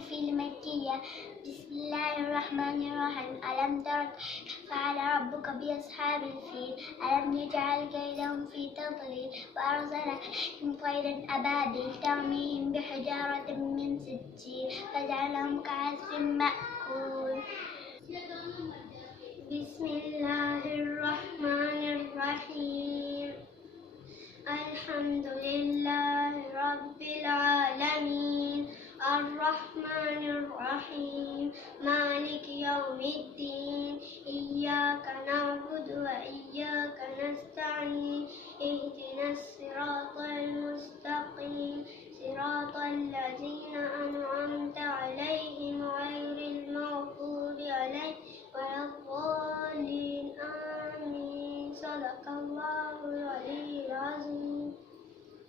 الفيل مكية. بسم الله الرحمن الرحيم. ألم تر كيف فعل ربك بأصحاب الفيل؟ ألم يجعل كيدهم في تضليل وأرسل عليهم طيرا أبابيل ترميهم بحجارة من سجيل فجعلهم كعصف مأكول. بسم الله الرحمن الرحيم. الحمد لله رب العالمين الرحمن الرحيم